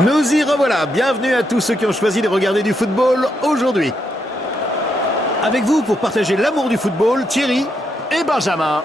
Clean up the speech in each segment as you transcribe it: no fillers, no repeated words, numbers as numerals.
Nous y revoilà, bienvenue à tous ceux qui ont choisi de regarder du football aujourd'hui. Avec vous pour partager l'amour du football, Thierry et Benjamin.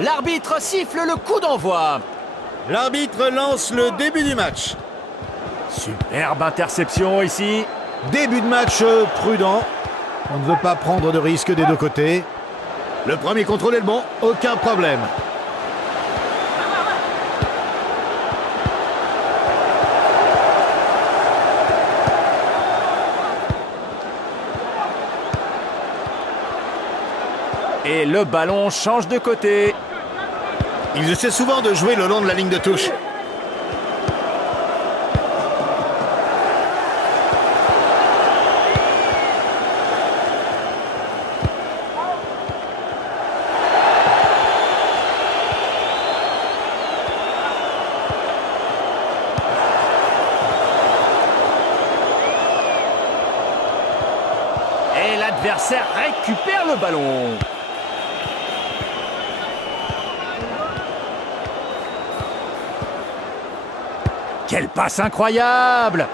L'arbitre siffle le coup d'envoi. L'arbitre lance le début du match. Superbe interception ici. Début de match prudent. On ne veut pas prendre de risques des deux côtés. Le premier contrôle est le bon, aucun problème. Et le ballon change de côté. Ils essaient souvent de jouer le long de la ligne de touche. Et l'adversaire récupère le ballon. Quelle passe incroyable!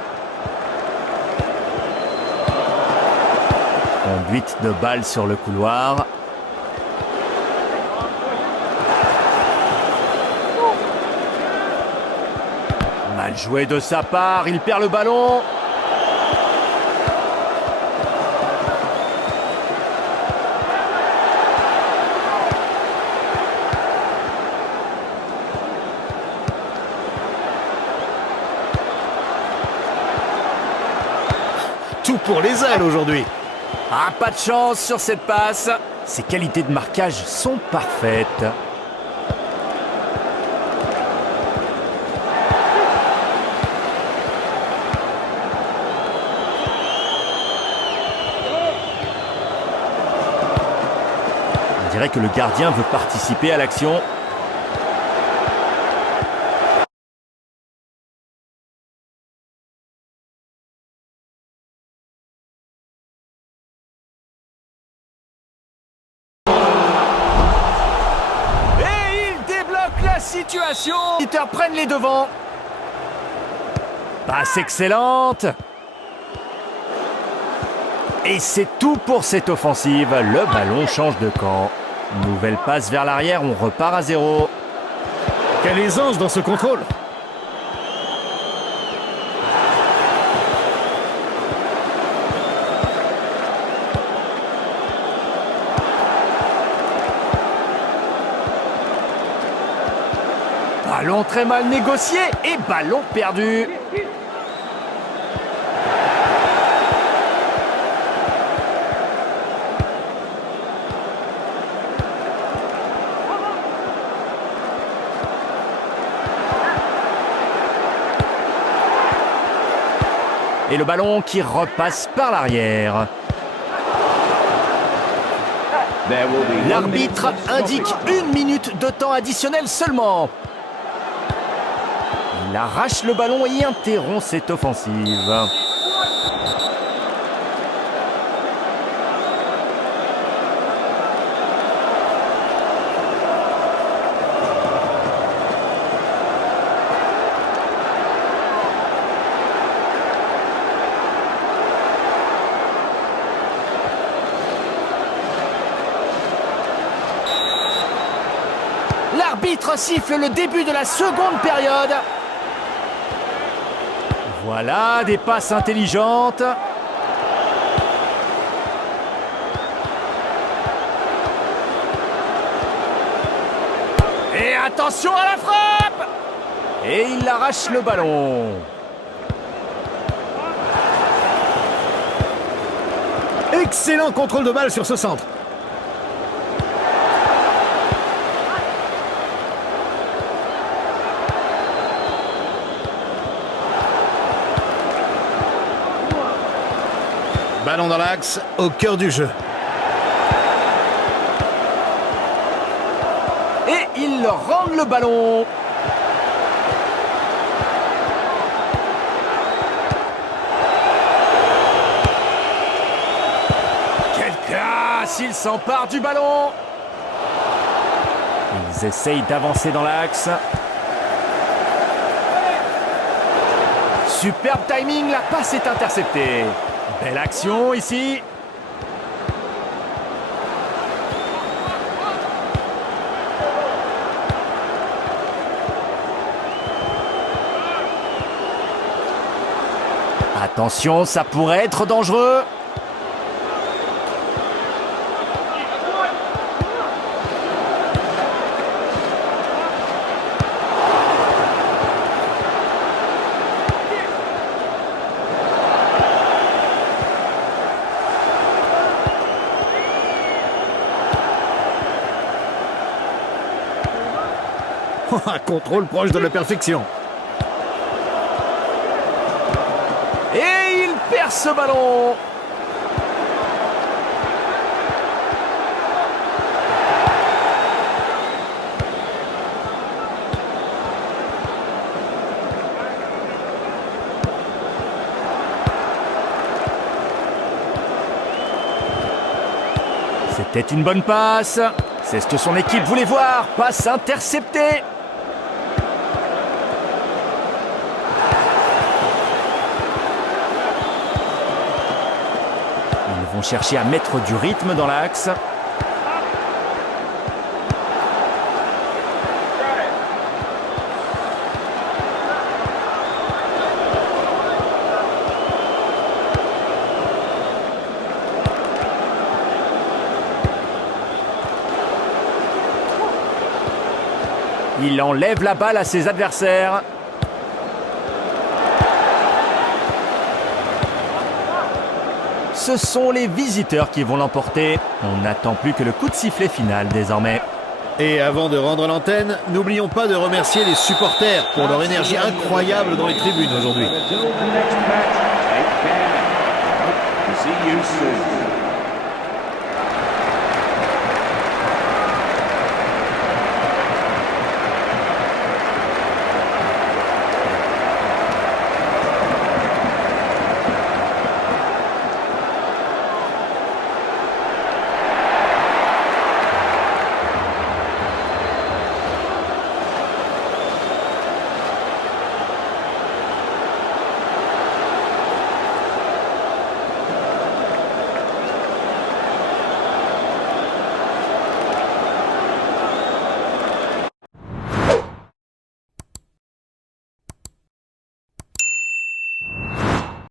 Conduite de balle sur le couloir. Mal joué de sa part, il perd le ballon. Tout pour les ailes aujourd'hui. Ah, pas de chance sur cette passe. Ses qualités de marquage sont parfaites. On dirait que le gardien veut participer à l'action. Situation. Les visiteurs prennent les devants. Passe excellente. Et c'est tout pour cette offensive. Le ballon change de camp. Nouvelle passe vers l'arrière, on repart à 0. Quelle aisance dans ce contrôle. Ballon très mal négocié et ballon perdu. Et le ballon qui repasse par l'arrière. L'arbitre indique 1 minute de temps additionnel seulement. Il arrache le ballon et interrompt cette offensive. L'arbitre siffle le début de la seconde période. Voilà, des passes intelligentes. Et attention à la frappe! Et il arrache le ballon. Excellent contrôle de balle sur ce centre. Ballon dans l'axe, au cœur du jeu. Et ils leur rendent le ballon. Quelle classe! Ils s'emparent du ballon. Ils essayent d'avancer dans l'axe. Superbe timing, la passe est interceptée. Belle action ici. Attention, ça pourrait être dangereux. Un contrôle proche de la perfection. Et il perd ce ballon. C'était une bonne passe. C'est ce que son équipe voulait voir. Passe interceptée. Ils vont chercher à mettre du rythme dans l'axe. Il enlève la balle à ses adversaires. Ce sont les visiteurs qui vont l'emporter. On n'attend plus que le coup de sifflet final désormais. Et avant de rendre l'antenne, n'oublions pas de remercier les supporters pour leur énergie incroyable dans les tribunes aujourd'hui.